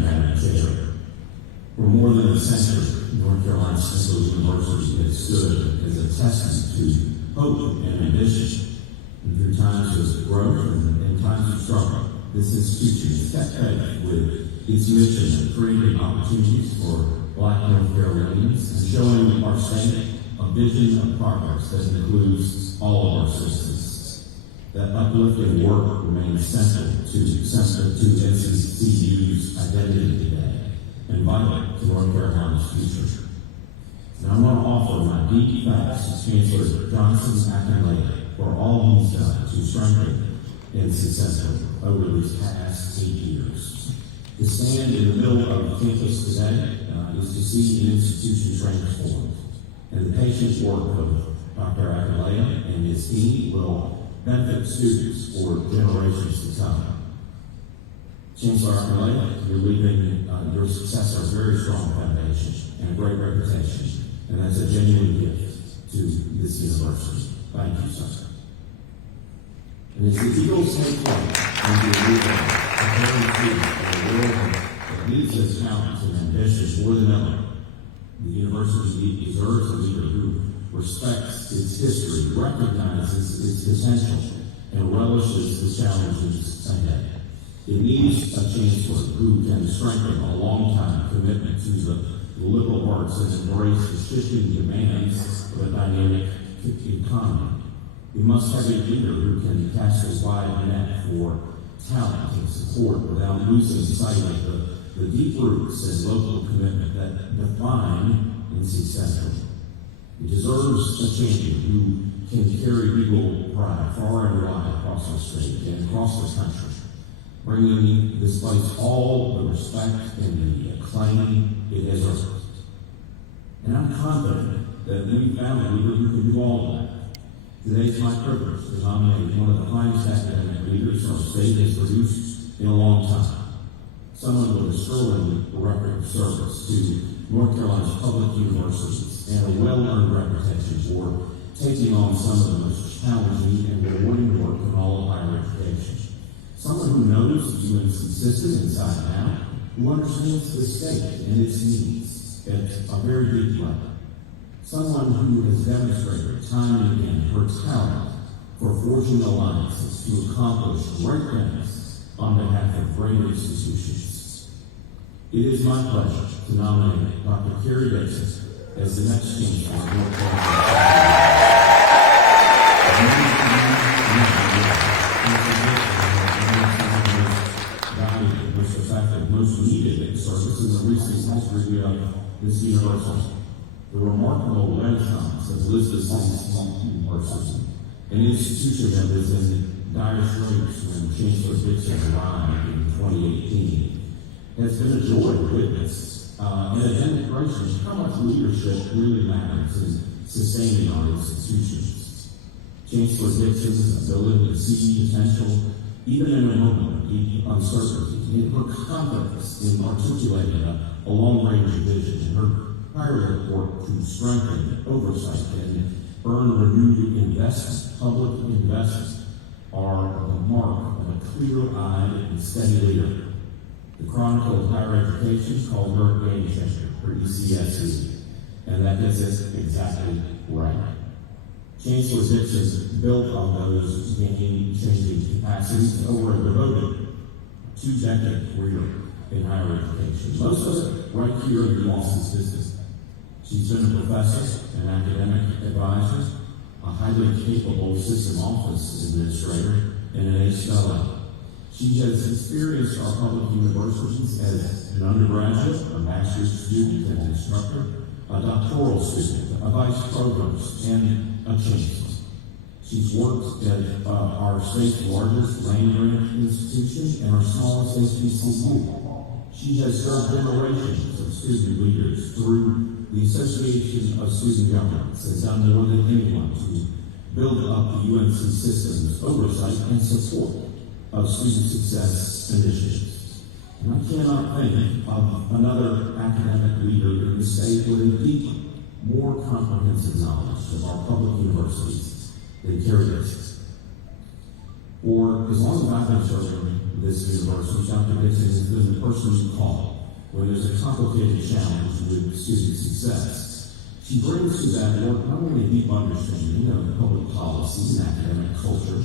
Madam Chair. For more than a century, North Carolina Central University has stood as a testament to hope and ambition. And through times of growth and times of struggle, this institution has kept faith with its mission of creating opportunities for Black North Carolinians and showing our state a vision of progress that includes all of our citizens. That uplifting work remains central to NCCU's identity today and vital to North Carolina's future. And I want to offer my deep thanks to Chancellor Johnson for all he's done to strengthen NC Central over these past 8 years. To stand in the middle of the campus today is to see an institution transformed, and the patient work of Dr. Akinleye and his team will benefit students for generations to come. Chancellor Akinleye, you're leaving your successor a very strong foundation and a great reputation, and that's a genuine gift to this university. Thank you, sir. And as the Eagles take flight into the leader, preparing students for a world that needs its talents and ambitions more than ever, the university deserves a leader who respects its history, recognizes its potential, and relishes the challenges ahead. It needs a chancellor who can strengthen a long-time commitment to the liberal arts and embrace the shifting demands of a dynamic economy. We must have a leader who can cast a wide net for talent and support without losing sight of the deep roots and local commitment that define NC Central. It deserves a champion who can carry eagle pride far and wide across our state and across the country, bringing this place all the respect and the acclaim it has earned. And I'm confident that we found a leader who can do all of that. Today it's my privilege to nominate one of the finest academic leaders our state has produced in a long time. Someone with a sterling record of service to North Carolina's public universities and a well-earned reputation for taking on some of the most challenging and rewarding work in all of higher education. Someone who knows UNC's system inside and out, who understands the state and its needs at a very deep level. Someone who has demonstrated time and again her talent for forging alliances to accomplish great things on behalf of great institutions. It is my pleasure to nominate Dr. Karrie Dixon as the next chancellor of North Carolina. Most effective, most needed service in the recent history of this university. The remarkable renaissance has listed since university, an institution that was in dire straits when Chancellor Dixon arrived in 2018, has been a joy to witness and a demonstration of how much leadership really matters in sustaining our institutions. Chancellor Dixon's ability to see potential, even in a moment of deep uncertainty, and her confidence in articulating a long-range vision, and her tireless work to strengthen oversight and earn renewed investment, public investment, are the mark of a clear-eyed and steady leader. The Chronicle of Higher Education called her a game changer for ECSE, and that gets us exactly right. Chancellor Dixon built on those game-changing capacities over a devoted 2-decade career in higher education, most of it right here in the Austin business. She's been a professor, an academic advisor, a highly capable system office administrator, and an A-Stellar. She has experienced our public universities as an undergraduate, a master's student and instructor, a doctoral student, a vice provost, and a chancellor. She's worked at our state's largest land-grant institution and our smallest NCCU. She has served generations of student leaders through the Association of Student Governments, has done more than anyone to build up the UNC system's oversight and support of student success initiatives. And I cannot think of another academic leader in the state with a deeper, more comprehensive knowledge of our public universities than Karrie Dixon. For as long as I've been serving this university, Dr. Dixon has been the person you call when there's a complicated challenge with student success. She brings to that work not only a deep understanding of public policy and academic culture,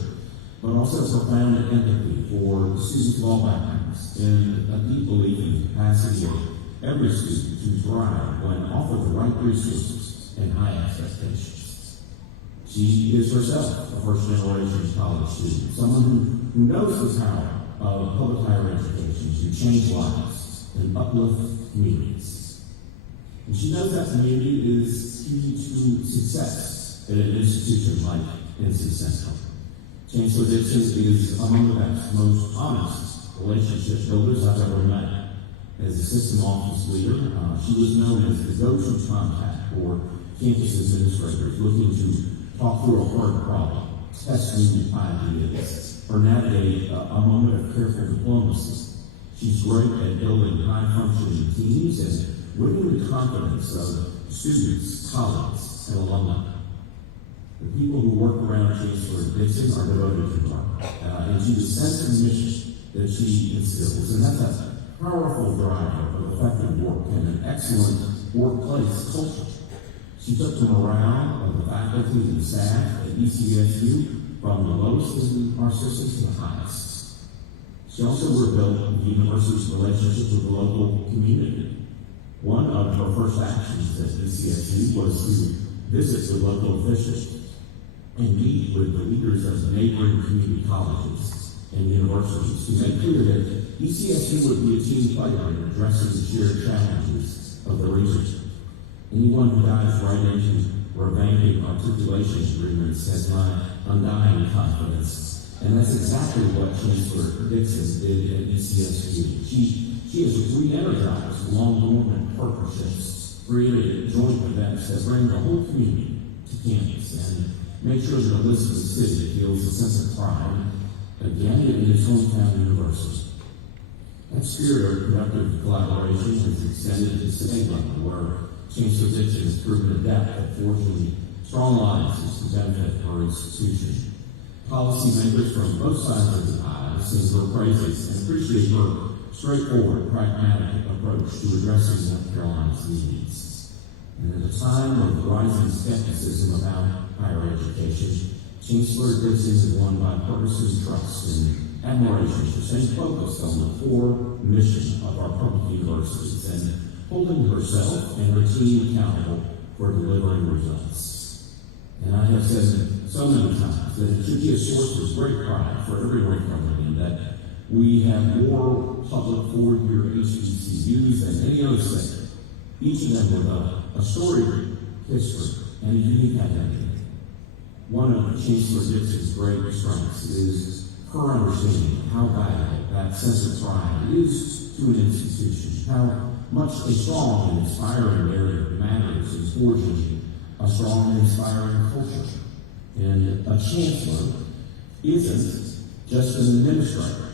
but also profound empathy for students of all backgrounds and a deep belief in the capacity of every student to thrive when offered the right resources and high expectations. She is herself a first-generation college student, someone who knows the power of public higher education to change lives and uplift communities. And she knows that community is key to success at an institution like NC Central. Chancellor Dixon is among the best, most honest relationship builders I've ever met. As a system office leader, she was known as the go-to contact for campus administrators looking to talk through a hard problem, test new ideas, or navigate a moment of careful diplomacy. She's great at building high-functioning teams and winning the confidence of students, colleagues, and alumni. The people who work around Chancellor Dixon are devoted to her, and to the sense of mission that she instills, and that's a powerful driver of effective work and an excellent workplace culture. She took the morale of the faculty and staff at ECSU from the lowest in our system to the highest. She also rebuilt the university's relationship with the local community. One of her first actions at ECSU was to visit the local officials and meet with the leaders of neighboring community colleges and universities to make clear that ECSU would be a team player in addressing the shared challenges of the region. Anyone who dives right into revamping articulation agreements has my undying confidence, and that's exactly what Chancellor Dixon did at ECSU. She has re-energized long-dormant partnerships, created joint events that bring the whole community to campus, and make sure that Elizabeth City feels a sense of pride again in its hometown university. That spirit of productive collaboration has extended to state level, where Chancellor Dixon has proven adept at forging strong alliances to benefit her institution. Policymakers from both sides of the aisle sing her praises and appreciate her straightforward, pragmatic approach to addressing North Carolina's needs. And at a time of rising skepticism about higher education, Chancellor Dixon has won bipartisan trust and admiration for staying focused on the core mission of our public universities and holding herself and her team accountable for delivering results. And I have said so many times that it should be a source of great pride for every Republican that we have more public four-year HBCUs than any other state, each of them with a storied history and a unique identity. One of Chancellor Dixon's great strengths is her understanding of how valuable that sense of pride is to an institution, how much a strong and inspiring narrative matters in forging a strong and inspiring culture. And a chancellor isn't just an administrator.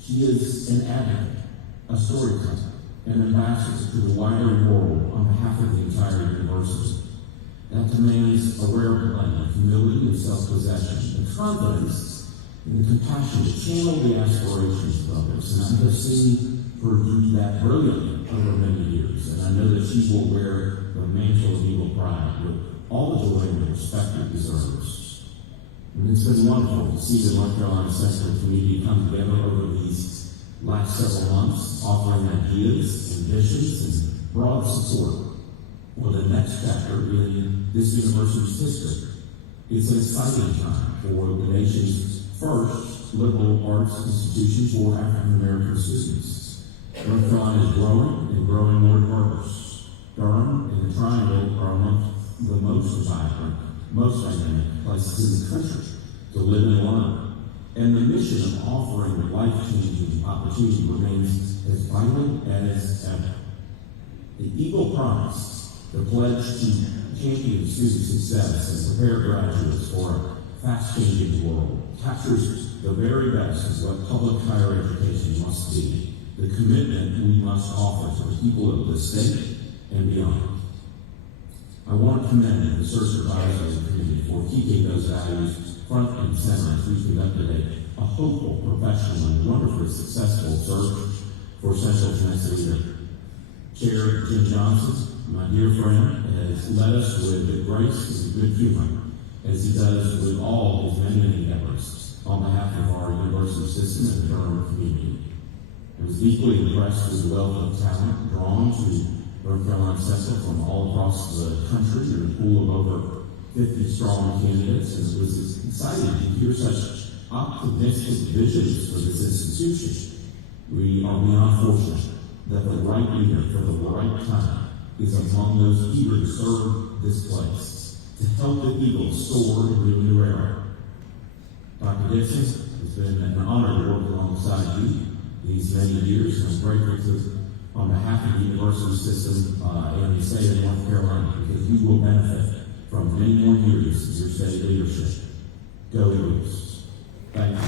She is an advocate, a storyteller, an ambassador to the wider world on behalf of the entire university. That demands a rare blend of humility and self-possession, and confidence and the compassion to channel the aspirations of others. And I have seen her do that brilliantly over many years, and I know that she will wear the mantle of eagle pride with all the joy and respect it deserves. And it's been wonderful to see the North Carolina Central community come together over these last several months, offering ideas and visions and broad support for the next chapter in this university's history. It's an exciting time for the nation's first liberal arts institution for African American students. North Carolina is growing and growing more diverse. Durham and the Triangle are among the most vibrant, most dynamic places in the country to live and learn. And the mission of offering life-changing opportunity remains as vital as ever. The Eagle Promise, the pledge to champion student success and prepare graduates for a fast-changing world, captures the very best of what public higher education must be, the commitment we must offer to the people of the state and beyond. I want to commend the Search Advisory Committee for keeping those values front and center as we conducted a a hopeful, professional, and wonderfully successful search for Central Tennessee leader. Chair Jim Johnson, my dear friend, has led us with grace and good humor, as he does with all his many endeavors on behalf of our university system and the Durham community. I was deeply impressed with the wealth of talent drawn to North Carolina Central from all across the country in a pool of over 50 strong candidates, and it was exciting to hear such optimistic visions for this institution. We are beyond fortunate that the right leader for the right time is among those eager to serve this place, to help the people soar into a new era. Dr. Dixon, it's been an honor to work alongside you these many years, and I'm grateful to, on behalf of the university system and the state of North Carolina, because you will benefit from many more years of your state leadership. Go Eagles. Thank you.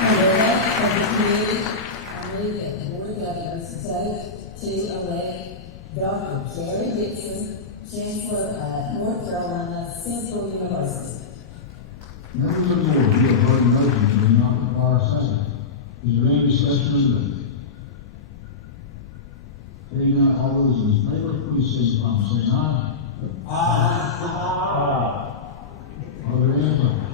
On behalf of the community, I move that the Board of Governors vote to elect Dr. Karrie Dixon, Chancellor of North Carolina Central University. Members of the board, you have heard the motion to not require a second. Is there any discussion on the motion? Hearing none, all those in favor, please signify by saying aye. Aye. Are there any opposed?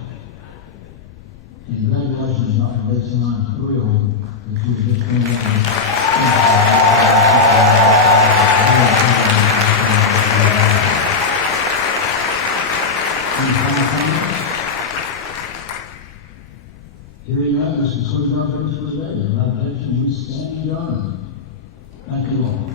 Congratulations, Dr. Dixon. I'm thrilled that you've just been Hearing none, this concludes our business for today. Without objection, we stand adjourned. Thank you all.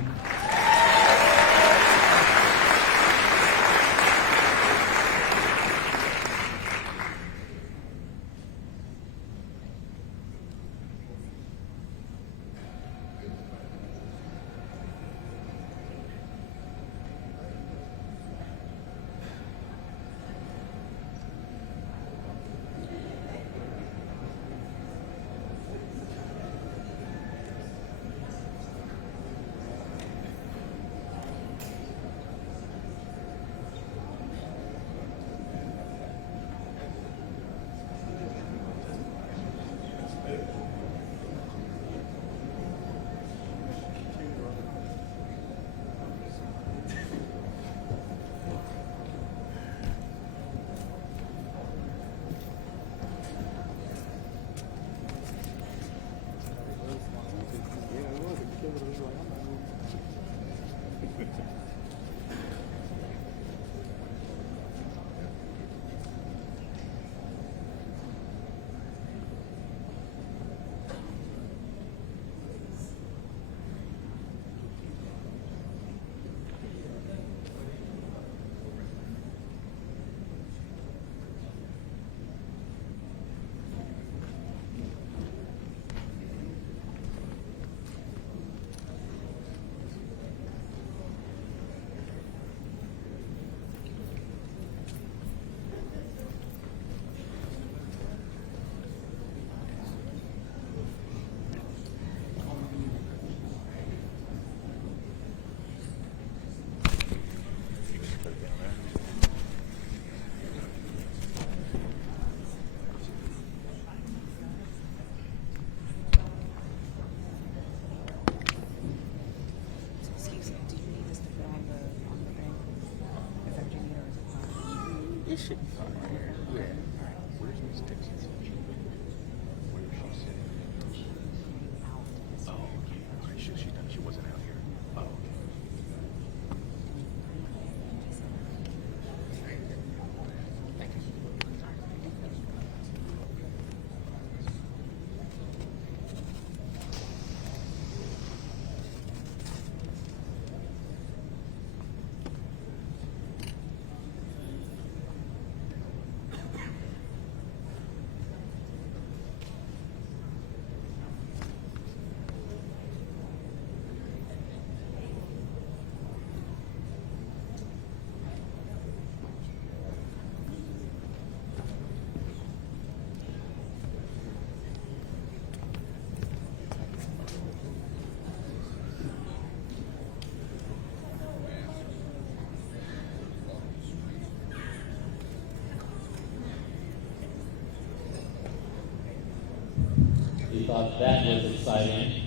thought that was exciting.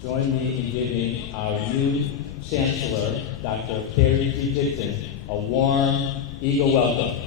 Join me in giving our new Chancellor, Dr. Karrie Dixon, a warm Eagle welcome.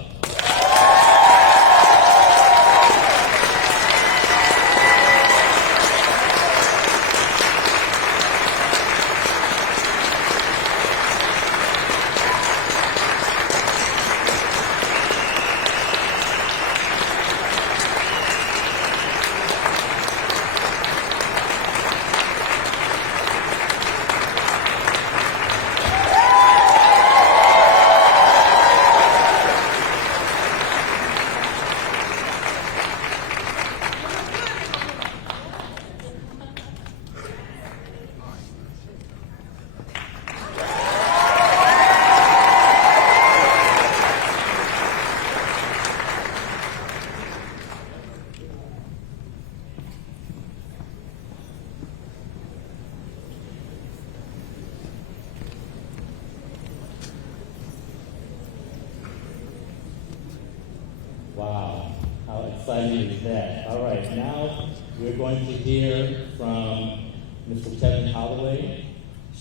Wow, how exciting is that? All right, now we're going to hear from Mr. Kevin Holloway,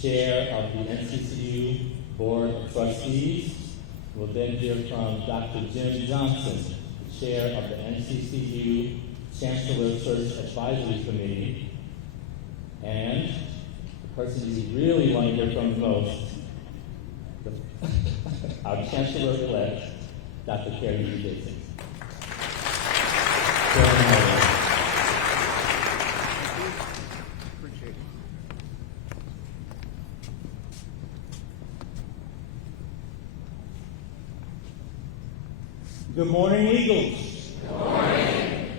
Chair of the NCCU Board of Trustees. We'll then hear from Dr. Jim Johnson, Chair of the NCCU Chancellor Search Advisory Committee. And the person you really want to hear from the most, our chancellor-elect, Dr. Karrie Dixon. Good morning, Eagles. Good morning.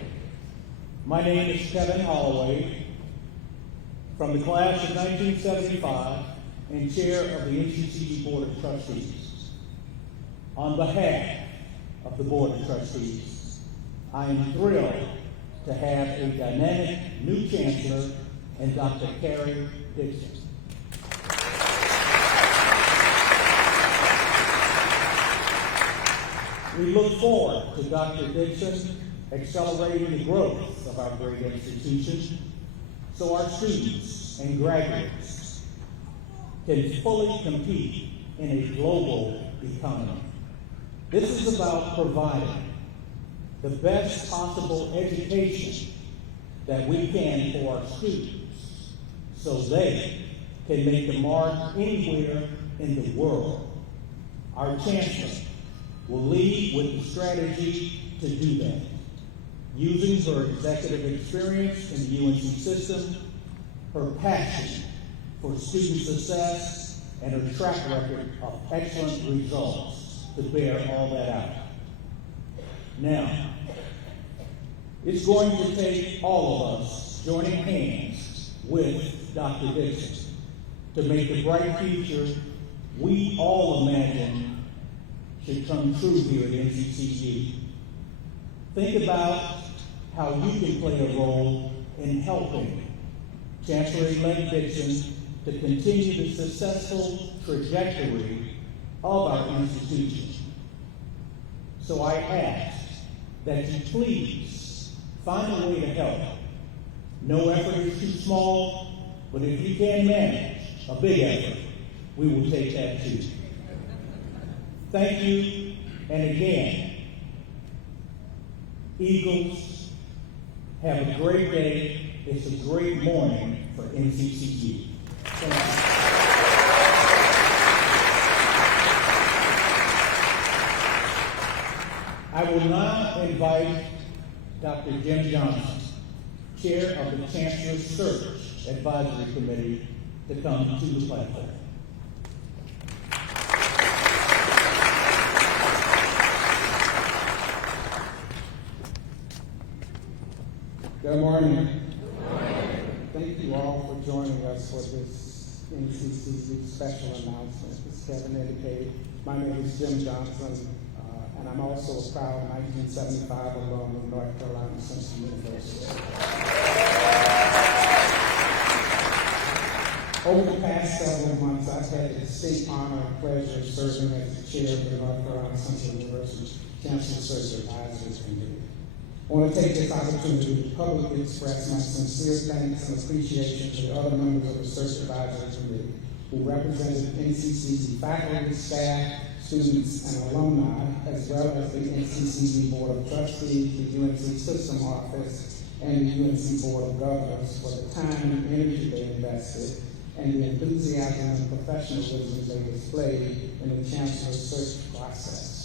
My name is Kevin Holloway, from the class of 1975 and chair of the NCCU Board of Trustees. On behalf of the Board of Trustees, I am thrilled to have a dynamic new chancellor in Dr. Karrie Dixon. We look forward to Dr. Dixon accelerating the growth of our great institution so our students and graduates can fully compete in a global economy. This is about providing the best possible education that we can for our students so they can make a mark anywhere in the world. Our chancellor will lead with the strategy to do that, using her executive experience in the UNC system, her passion for student success, and her track record of excellent results to bear all that out. Now, it's going to take all of us joining hands with Dr. Dixon to make the bright future we all imagine should come true here at NCCU. Think about how you can play a role in helping Chancellor-elect Dixon to continue the successful trajectory of our institution. So I ask that you please find a way to help. No effort is too small, but if you can manage a big effort, we will take that too. Thank you, and again, Eagles, have a great day. It's a great morning for NCCU. Thank you. I will now invite Dr. Jim Johnson, Chair of the Chancellor Search Advisory Committee, to come to the platform. Good morning. Good morning. Thank you all for joining us for this NCCU special announcement. As Kevin indicated, my name is Jim Johnson, and I'm also a proud 1975 alum of North Carolina Central University. Over the past several months, I've had the distinct honor and pleasure of serving as the chair of the North Carolina Central University Chancellor Search Advisory Committee. I want to take this opportunity to publicly express my sincere thanks and appreciation to the other members of the Search Advisory Committee who represented NCCU faculty, staff, students, and alumni, as well as the NCCU Board of Trustees, the UNC System Office, and the UNC Board of Governors for the time and energy they invested and the enthusiasm and professionalism they displayed in the chancellor's search process.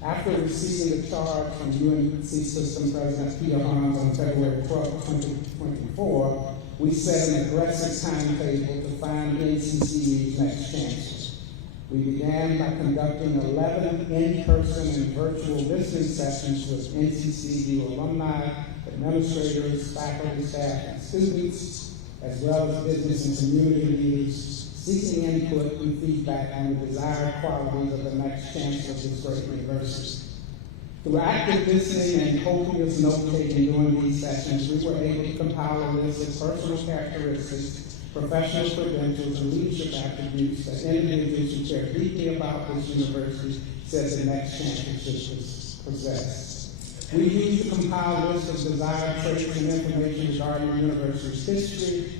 After receiving the charge from UNC System President Peter Hans on February 12, 2024, we set an aggressive timetable to find NCCU's next chancellor. We began by conducting 11 in-person and virtual listening sessions with NCCU alumni, administrators, faculty, staff, and students, as well as business and community leaders, seeking input and feedback on the desired qualities of the next chancellor of this great university. Through active listening and copious note-taking during these sessions, we were able to compile a list of personal characteristics, professional credentials, and leadership attributes that individuals who care deeply about this university said the next chancellor should possess. We used to compile a list of desired traits and information regarding the university's history,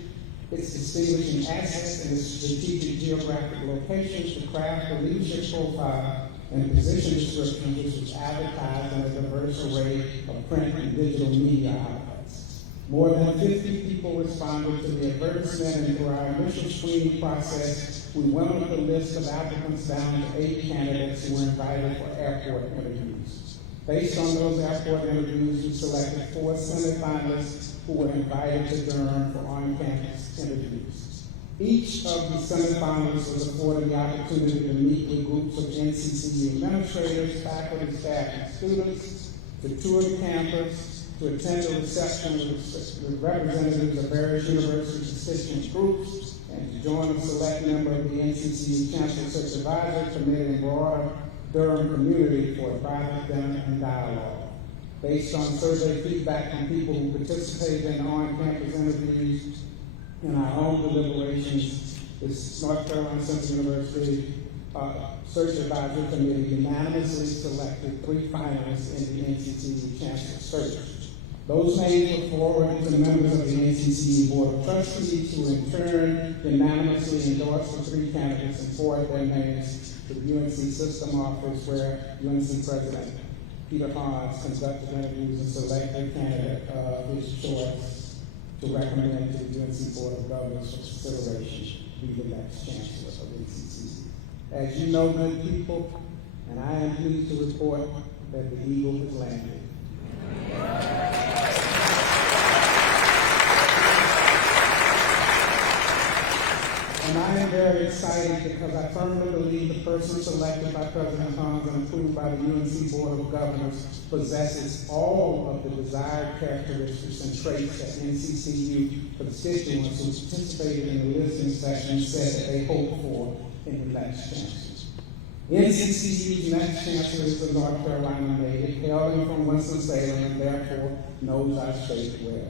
its distinguishing assets, and its strategic geographic locations to craft a leadership profile and position description which was advertised in a diverse array of print and digital media outlets. More than 50 people responded to the advertisement, and through our initial screening process, we whittled the list of applicants down to 8 candidates who were invited for airport interviews. Based on those airport interviews, we selected 4 semifinalists who were invited to Durham for on-campus interviews. Each of the semifinalists was afforded the opportunity to meet with groups of NCCU administrators, faculty, staff, and students, to tour the campus, to attend a reception with representatives of various university constituent groups, and to join a select member of the NCCU Chancellor Search Advisory Committee and broader Durham community for a private dinner and dialogue. Based on survey feedback from people who participated in on-campus interviews and our own deliberations, this North Carolina Central University Search Advisory Committee unanimously selected 3 finalists in the NCCU Chancellor Search. Those names were forwarded to members of the NCCU Board of Trustees, who in turn unanimously endorsed the 3 candidates and forwarded their names to the UNC System Office, where UNC President Peter Hans conducted interviews and selected a candidate of his choice to recommend to the UNC Board of Governors for consideration to be the next chancellor of NCCU. As you know, good people, and I am pleased to report that the eagle has landed. And I am very excited because I firmly believe the person selected by President Hans and approved by the UNC Board of Governors possesses all of the desired characteristics and traits that NCCU constituents who participated in the listening session said that they hope for in the next chancellor. NCCU's next chancellor is a North Carolina native, hailing from Winston-Salem, and therefore knows our state well.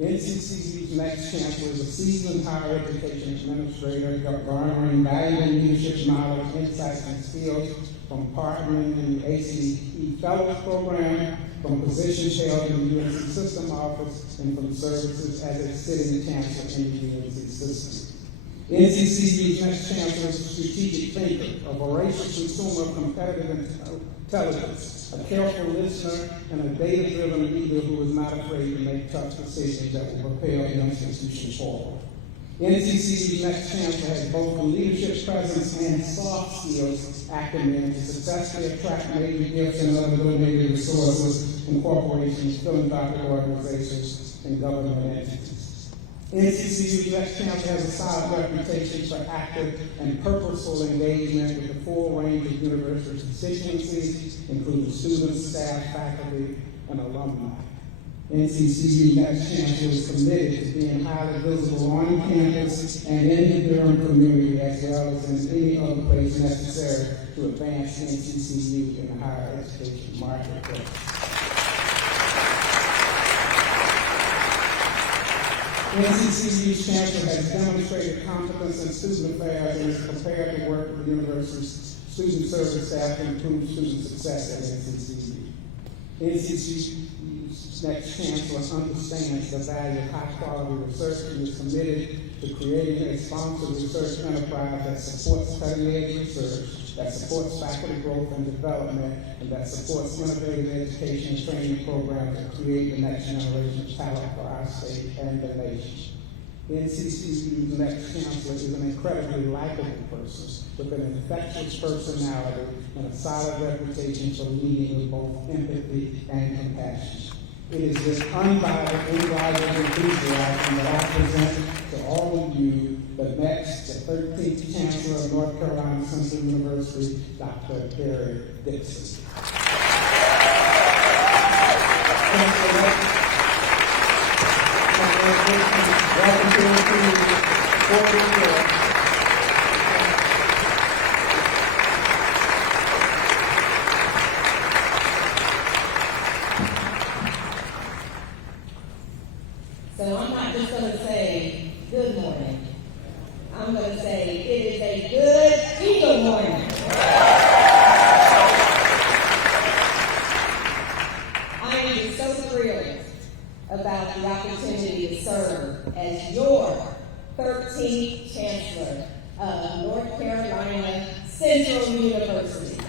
NCCU's next chancellor is a seasoned higher education administrator, garnering valuable leadership knowledge, insights, and skills from partnering in the ACE Fellows Program, from positions held in the UNC System Office, and from services as a sitting chancellor in the UNC System. NCCU's next chancellor is a strategic thinker, a voracious consumer of competitive intelligence, a careful listener, and a data-driven leader who is not afraid to make tough decisions that will propel the institution forward. NCCU's next chancellor has both the leadership presence and soft skills acumen to successfully attract major gifts and other donated resources in corporations, philanthropic organizations, and government entities. NCCU's next chancellor has a solid reputation for active and purposeful engagement with the full range of university constituencies, including students, staff, faculty, and alumni. NCCU's next chancellor is committed to being highly visible on campus and in the Durham community, as well as in any other place necessary to advance NCCU in the higher education marketplace. NCCU's chancellor has demonstrated competence in student affairs and is prepared to work with the university's student service staff to improve student success at NCCU. NCCU next chancellor understands the value of high-quality research and is committed to creating a sponsored research enterprise that supports cutting-edge research, that supports faculty growth and development, and that supports innovative education and training programs that create the next generation of talent for our state and the nation. The NCCU's next chancellor is an incredibly likable person with an infectious personality and a solid reputation for leading with both empathy and compassion. It is this unrivaled enthusiasm that I present to all of you the next, the 13th Chancellor of North Carolina Central University, Dr. Karrie Dixon. Welcome to the So I'm not just going to say good morning. I'm going to say it is a good Eagle morning. I am just so thrilled about the opportunity to serve as your 13th Chancellor of North Carolina Central University.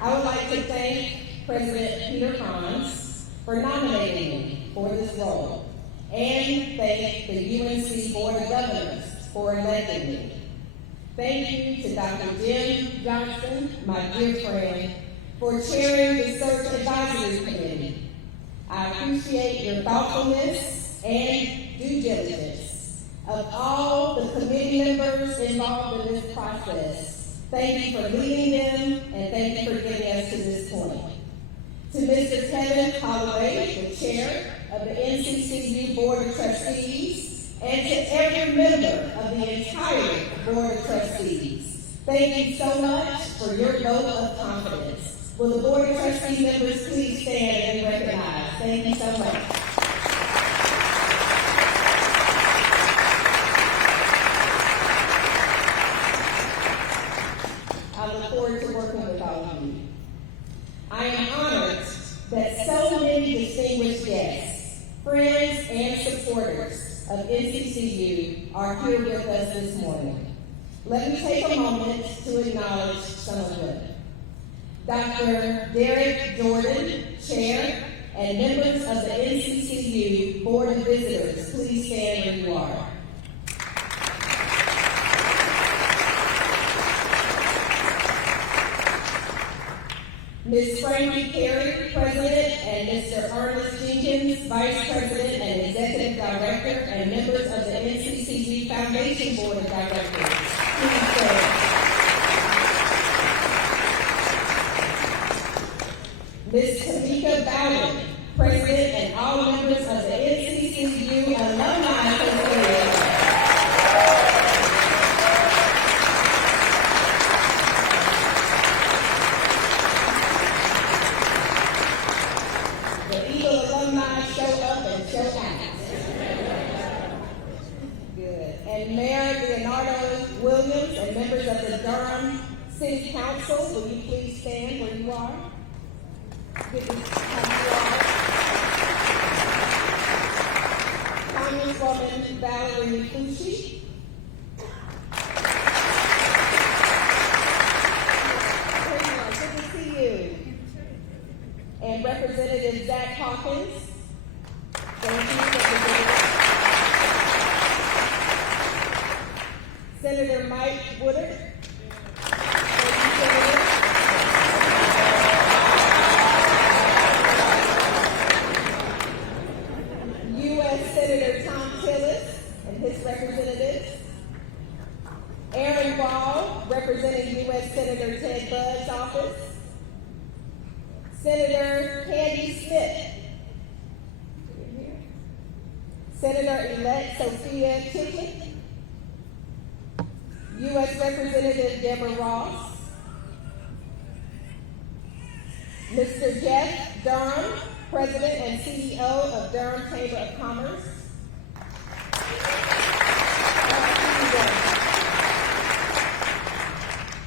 I would like to thank President Peter Hans for nominating me for this role, and thank the UNC Board of Governors for electing me. Thank you to Dr. Jim Johnson, my dear friend, for chairing the Search Advisory Committee. I appreciate your thoughtfulness and due diligence. Of all the committee members involved in this process, thank you for leading them, and thank you for getting us to this point. To Mr. Kevin Holloway, the chair of the NCCU Board of Trustees, and to every member of the entire Board of Trustees, thank you so much for your vote of confidence. Will the Board of Trustee members please stand and be recognized? Thank you so much. I look forward to working with all of you. I am honored that so many distinguished guests, friends, and supporters of NCCU are here with us this morning. Let me take a moment to acknowledge some of them. Dr. Derek Jordan, Chair, and members of the NCCU Board of Visitors, please stand where you are. Ms. Frankie Carey, President, and Mr. Ernest Jenkins, Vice President and Executive Director, and members of the NCCU Foundation Board of Directors, please stand. Ms. Tamika Bowden, President, and all members of the NCCU Alumni Association. The Eagle alumni show up and show out. Good. And Mayor Leonardo Williams and members of the Durham City Council, will you please stand where you are? Good to have you all. Congresswoman Valerie Fucci. Good to see you. And Representative Zach Hawkins. Thank you, Senator Mike Woodard. Thank you, Senator. U.S. Senator Tom Tillis and his representatives. Aaron Wall, representing U.S. Senator Ted Budd's office. Senator Candy Smith. Senator-elect Sophia Tickett. U.S. Representative Deborah Ross. Mr. Jeff Durham, President and CEO of Durham Chamber of Commerce.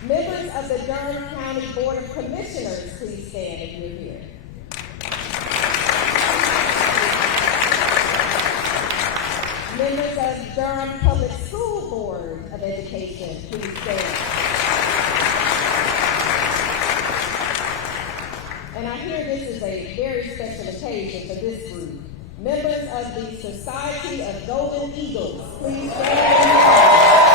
Members of the Durham County Board of Commissioners, please stand if you're here. Members of Durham Public School Board of Education, please stand. And I hear this is a very special occasion for this group. Members of the Society of Golden Eagles, please stand.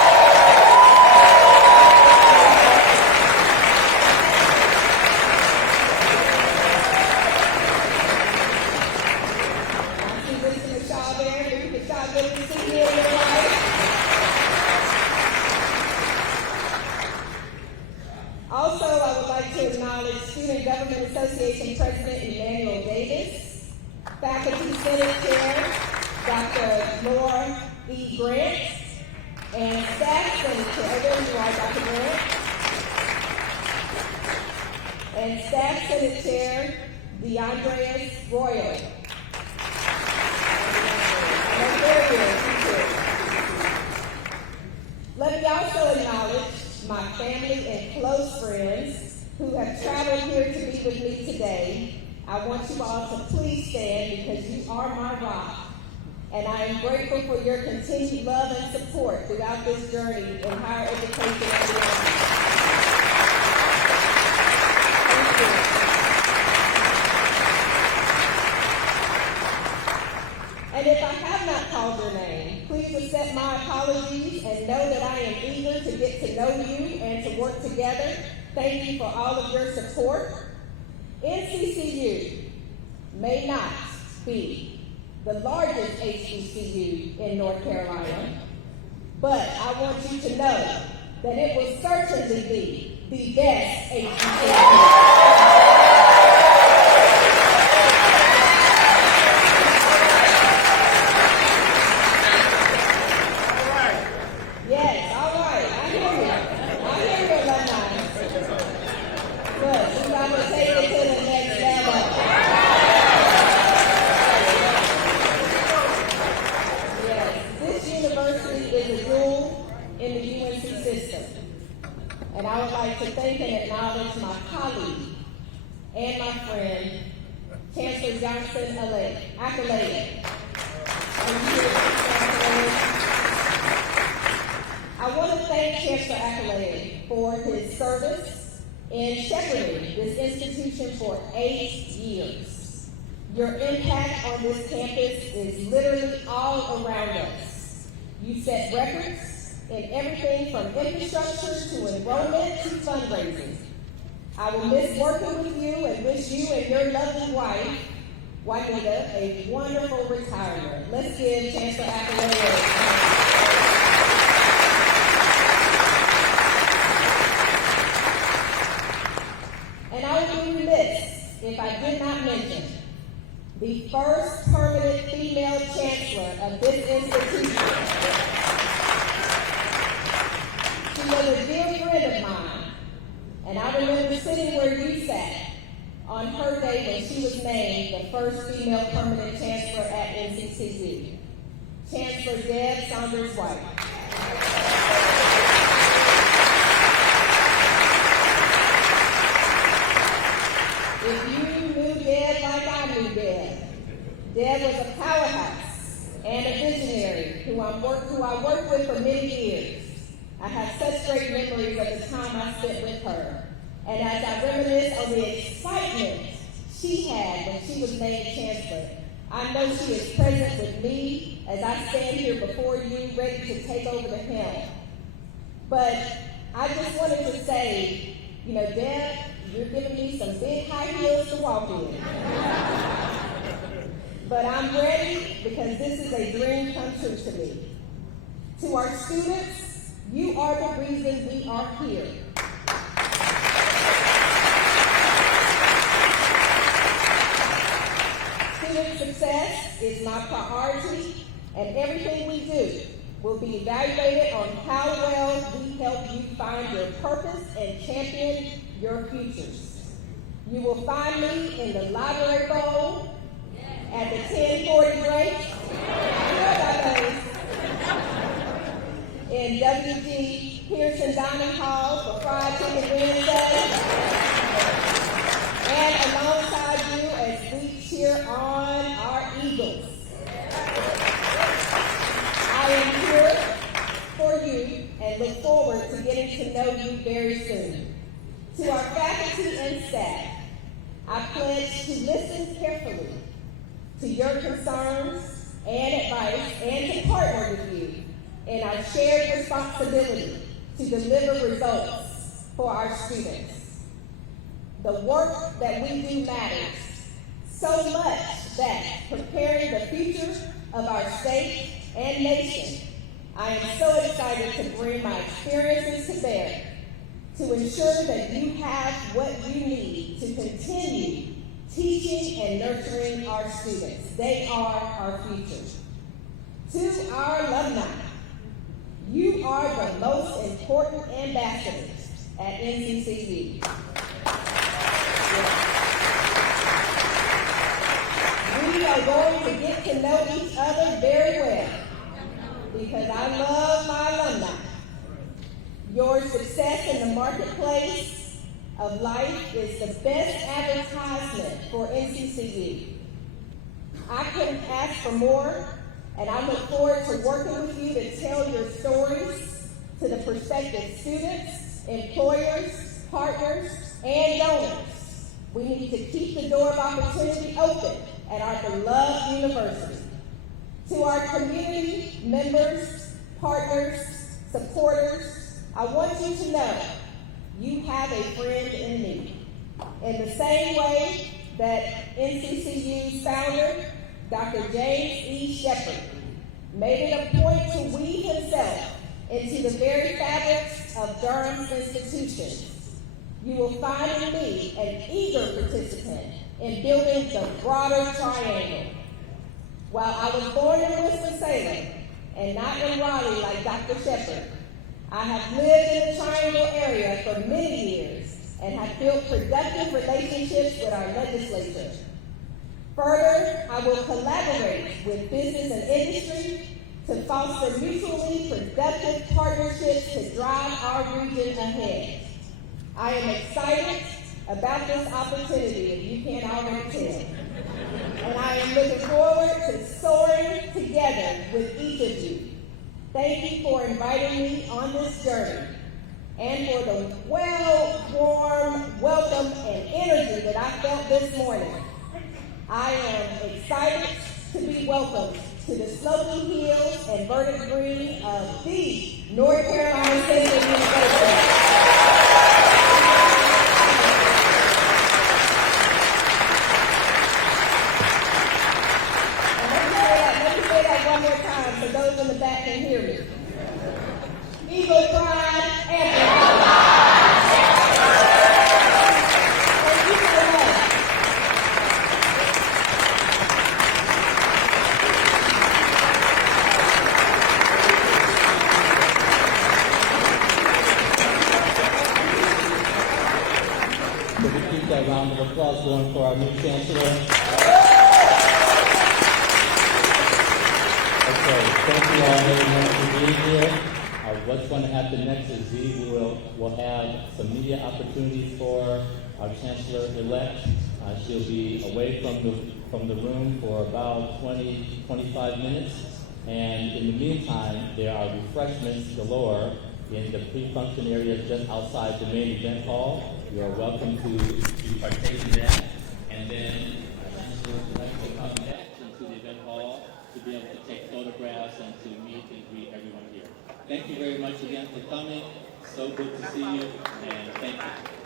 Also, I would like to acknowledge Student Government Association President Emmanuel Davis, Faculty Senate Chair Dr. Laura E. Grant, and Staff Senate Chair, there you are, Dr. Grant, and Staff Senate Chair DeAndreas Royal. Let me also acknowledge my family and close friends who have traveled here to be with me today. I want you all to please stand because you are my rock. And I am grateful for your continued love and support throughout this journey in higher education and beyond. Thank you. And if I have not called your name, please accept my apologies and know that I am eager to get to know you and to work together. Thank you for all of your support. NCCU may not be the largest HBCU in North Carolina, but I want you to know that it will certainly be the best HBCU. And I would like to thank and acknowledge my colleague and my friend, Chancellor Johnson-elect. Accolade. I want to thank Chancellor Accolade for his service in shepherding this institution for 8 years. Your impact on this campus is literally all around us. You set records in everything from infrastructure to enrollment to fundraising. I will miss working with you and wish you and your lovely wife, Juanita, a wonderful retirement. Let's give Chancellor Accolade a round. And I would be remiss if I did not mention the first permanent female chancellor of this institution. She was a dear friend of mine, and I remember sitting where you sat on her day when she was named the first female permanent chancellor at NCCU, Chancellor Deb Saunders-White. If you knew Deb like I knew Deb, Deb was a powerhouse and a visionary who I worked with for many years. I have such great memories of the time I spent with her. And as I reminisce on the excitement she had when she was named chancellor, I know she is present with me as I stand here before you ready to take over the helm. But I just wanted to say, Deb, you're giving me some big high heels to walk in. But I'm ready because this is a dream come true to me. To our students, you are the reason we are here. Student success is my priority, and everything we do will be evaluated on how well we help you find your purpose and champion your futures. You will find me in the library bowl, at the 1040 break, in WG Pearson Dining Hall for Fried Chicken Wednesday. And alongside you as we cheer on our Eagles. I am here for you and look forward to getting to know you very soon. To our faculty and staff, I pledge to listen carefully to your concerns and advice and to partner with you in our shared responsibility to deliver results for our students. The work that we do matters so much that preparing the future of our state and nation, I am so excited to bring my experiences to bear to ensure that you have what you need to continue teaching and nurturing our students. They are our future. To our alumni, you are the most important ambassadors at NCCU. We are going to get to know each other very well because I love my alumni. Your success in the marketplace of life is the best advertisement for NCCU. I couldn't ask for more, and I look forward to working with you to tell your stories to the prospective students, employers, partners, and donors. We need to keep the door of opportunity open at our beloved university. To our community members, partners, supporters, I want you to know you have a friend in me. In the same way that NCCU's founder, Dr. James E. Shepard, made it a point to weave himself into the very fabrics of Durham's institutions, you will find in me an eager participant in building the broader triangle. While I was born in Winston-Salem and not in Raleigh like Dr. Shepard, I have lived in the Triangle area for many years and have built productive relationships with our legislature. Further, I will collaborate with business and industry to foster mutually productive partnerships to drive our region ahead. I am excited about this opportunity, if you can't already tell. And I am looking forward to soaring together with each of you. Thank you for inviting me on this journey and for the warm welcome and energy that I felt this morning. I am excited to be welcomed to the smoky hills and verdant green of the North Carolina State University. One more time so those in the back can hear me. Eagle pride, amplify. Thank you so much. Could we keep that round of applause going for our new chancellor? Okay, thank you all very much for being here. What's going to happen next is we'll have some media opportunities for our chancellor-elect. She'll be away from the room for about 20-25 minutes. And in the meantime, there are refreshments galore in the pre-function area just outside the main event hall. You are welcome to partake in that. And then our chancellor-elect will come next into the event hall to be able to take photographs and to meet and greet everyone here. Thank you very much again for coming. So good to see you, and thank you.